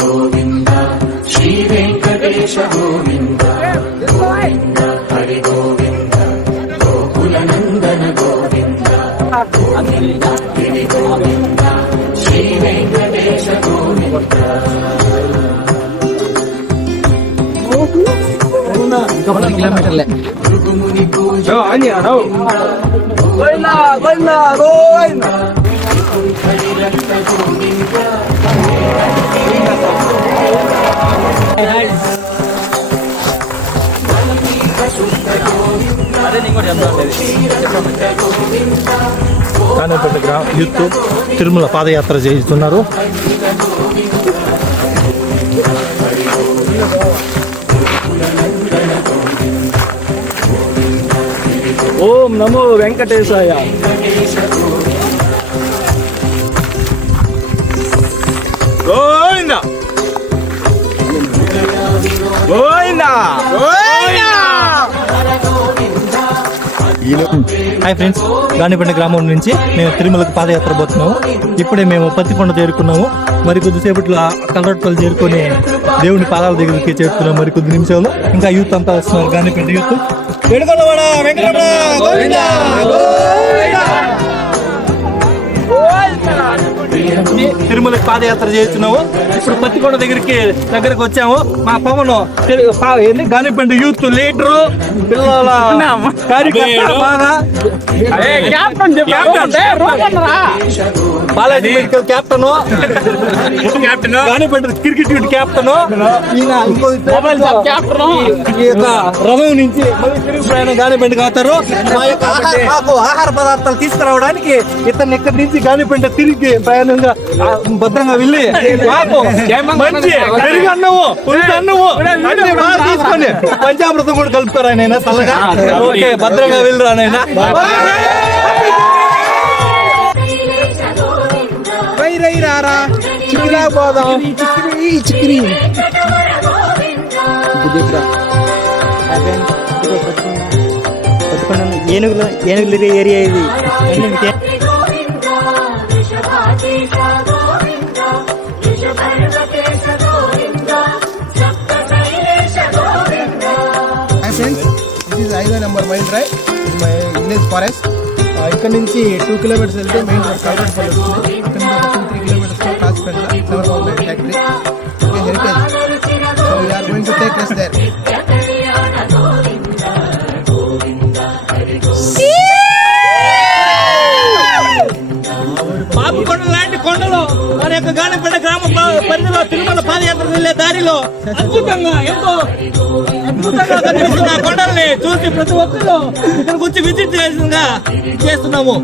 గోవింద శ్రీ వెంకటేశ గోవింద గోవింద హరి గోవింద గోకుల నందన గోవింద గిరి గోవింద శ్రీ వెంకటేశ గోవింద. ఇంకా 10 కిలోమీటర్లే. భృగుముని పూజ హరిరక్త గోవింద. కానేపేట యూత్ తిరుమల పాదయాత్ర చేస్తున్నారు. ఓం నమో వెంకటేశాయ. Govinda Govinda Govinda. Hi friends, గానిపేట గ్రామం నుంచి మేము తిరుమలకు పాదయాత్ర పోతున్నాము. ఇప్పుడే మేము పత్తికొండ చేరుకున్నాము. మరి కొద్దిసేపట్లో కలరట్పల్లి చేరుకొని దేవుని పాదాల దగ్గరికి చేరుకున్నాము. మరి కొద్ది నిమిషాలు ఇంకా యూత్ అంతా వస్తున్నారు. గానిపేట యూత్ తిరుమలకి పాదయాత్ర చేస్తున్నాము. ఇప్పుడు పత్తికొండ దగ్గరకు వచ్చాము. మా పవన్ గానిపేట యూత్ లీడరు, పిల్లల కార్యకర్త, బాగా Balaji medical captain, Ganipeta cricket youth captain, ఈయన రమం నుంచి మళ్ళీ తిరుగు ప్రయాణం గానిపేటకి అవుతారు. మా యొక్క మాకు ఆహార పదార్థాలు తీసుకురావడానికి ఇతను ఇక్కడి నుంచి గానిపేట తిరిగి ప్రయాణంగా భద్రంగా వెళ్ళి మాకు మంచి పెరుగు అన్నము, పులుసు అన్నము అన్ని బాగా తీసుకొని పంచామృతం కూడా కలుపుతారు ఆయన చల్లగా. ఓకే, భద్రంగా వెళ్ళరా నాయన. రారా చిక్కిరా పోదాం. చిక్కిరి ఏనుగుల ఏరియా ఇది. Highway number mile drive village forest. ఇక్కడ నుంచి 2 కిలోమీటర్స్ వెళ్తే మెయిన్ రోడ్ కలరట్పల్లి వస్తుంది. ఇక్కడ నుంచి 2-3 kilometres Kachipeta flower powder factory heritage. So we're going to take us there. Papikonda లాంటి కొండలు మన యొక్క గానిపేట గ్రామ పరిధిలో తిరుమల పాదయాత్ర వెళ్ళే దారిలో అద్భుతంగా ఎంతో అద్భుతంగా కనిపిస్తున్న కొండల్ని చూసి ప్రతి ఒక్కరు ఇక్కడికి వచ్చి విజిట్ చేస్తున్నాము.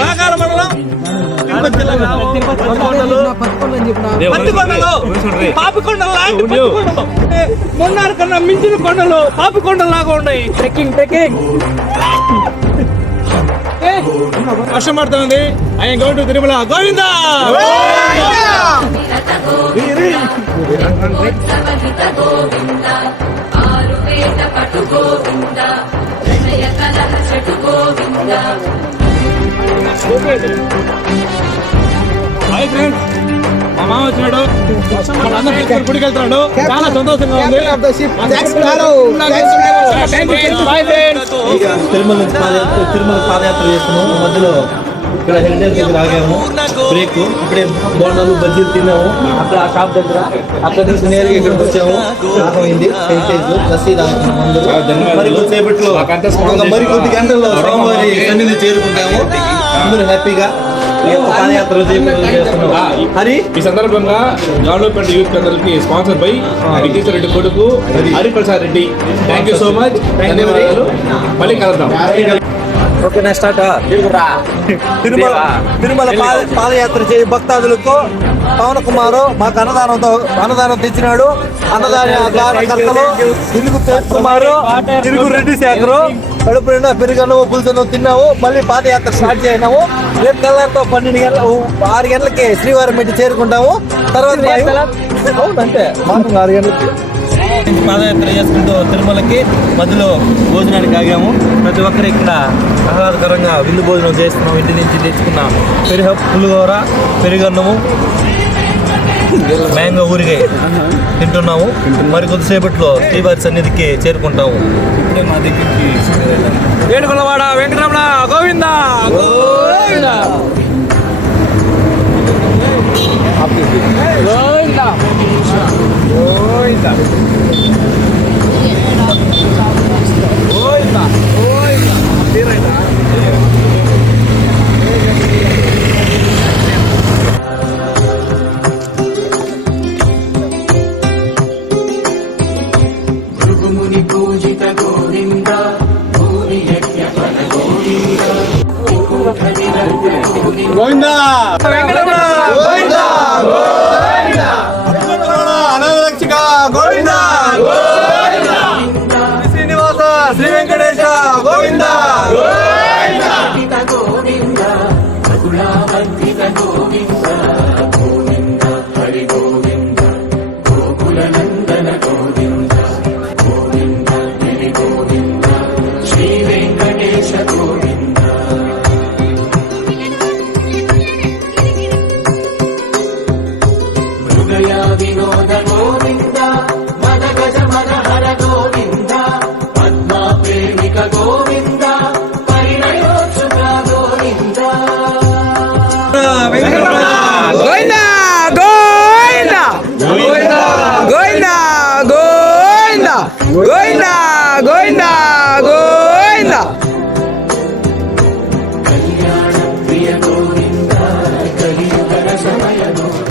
బాగాల మండలం పత్తికొండలు, పాపికొండలు లాంటి పత్తికొండలు, మొన్నారు కన్నా మించిన కొండలు పాపికొండలు లాగా ఉన్నాయి. ట్రెక్కింగ్ వర్షం పడుతుంది. ఆయన గోవింద తిరుమల గోవింద. హాయ్ ఫ్రెండ్స్, మా మామ వచ్చినాడు. గుడికి వెళ్తున్నాడు. చాలా సంతోషంగా ఉంది. తిరుమల పాదయాత్ర చేస్తున్నాము. మధ్యలో ఇక్కడ హెరిటేజ్ దగ్గర ఆగాము. బ్రేక్. ఇప్పుడే బోండాలు బజ్జీలు తిన్నాము. అక్కడ ఆ షాప్ దగ్గర. అక్కడ నుంచి నేరుగా ఇక్కడికి వచ్చాము. అయింది హెరిటేజ్ రసీదు మరి కొద్దిసేపట్లో మరి కొద్ది గంటల్లో స్వామివారి సన్నిధి చేరుకుంటాము. అందరూ హ్యాపీగా పాదయాత్ర హరి. ఈ సందర్భంగా గానిపేట యూత్ అందరికి స్పాన్సర్ బై విజేశ్వర రెడ్డి కొడుకు Hariprasad Reddy. Thank you so much. ధన్యవాదాలు. మళ్ళీ కలుద్దాం. ఓకేనా స్టార్ట్. తిరుమల పాదయాత్ర చేయ భక్తాదులకు పవన్ కుమారు మాకు అన్నదానం తెచ్చినాడు. అన్నదాన కార్యకర్తలు తిరుగు కుమారు, తిరుగు రెడ్డి శేఖరు కడుపు నిండా పెరుగన్నం పులుసన్నం తిన్నాము. మళ్ళీ పాదయాత్ర స్టార్ట్ చేయనాము. రేపు తెల్లారితో 6 గంటలకి శ్రీవారం పెట్టి చేరుకుంటాము. తర్వాత అంటే మార్నింగ్ 6 గంటలకి పాదయాత్ర చేసుకుంటూ తిరుమలకి మధ్యలో భోజనానికి ఆగాము. ప్రతి ఒక్కరు ఇక్కడ ఆహ్లాదకరంగా విందు భోజనం చేస్తున్నాం. ఇంటి నుంచి తెచ్చుకున్న పులిహోర, పెరుగన్నము, మ్యాంగో ఊరిగాయ తింటున్నాము. మరి కొద్దిసేపట్లో శ్రీవారి సన్నిధికి చేరుకుంటాము. ఇప్పుడే మా దగ్గరికి వేడుకొండవాడ వెంకటరమణ గోవింద గోవింద భృగుముని పూజిత గోవింద భూమి యజ్ఞ ఫల గోవింద గోవింద వెంకటరమణ గోవింద గోవింద అనాథరక్షక గోవింద గోవింద శ్రీనివాస శ్రీ వెంకటేశ గోవింద గోవింద గోవింద రఘులావర్ధిత గోవింద గోవింద హరి గోవింద గోకుల నందన గోవింద గోవింద హరి గోవింద శ్రీ వెంకటేశ గోవింద మృగయా వినోద గోవింద మద గజ మద హర గోవింద పద్మా ప్రేమిక గోవింద పరిణయోత్సుక గోవింద వెంకటరమణ గోవింద గోవింద గోవింద గోవింద గోవింద గోవింద గోవింద గోవింద కళ్యాణ ప్రియ గోవింద కలియుగ సమయ గోవింద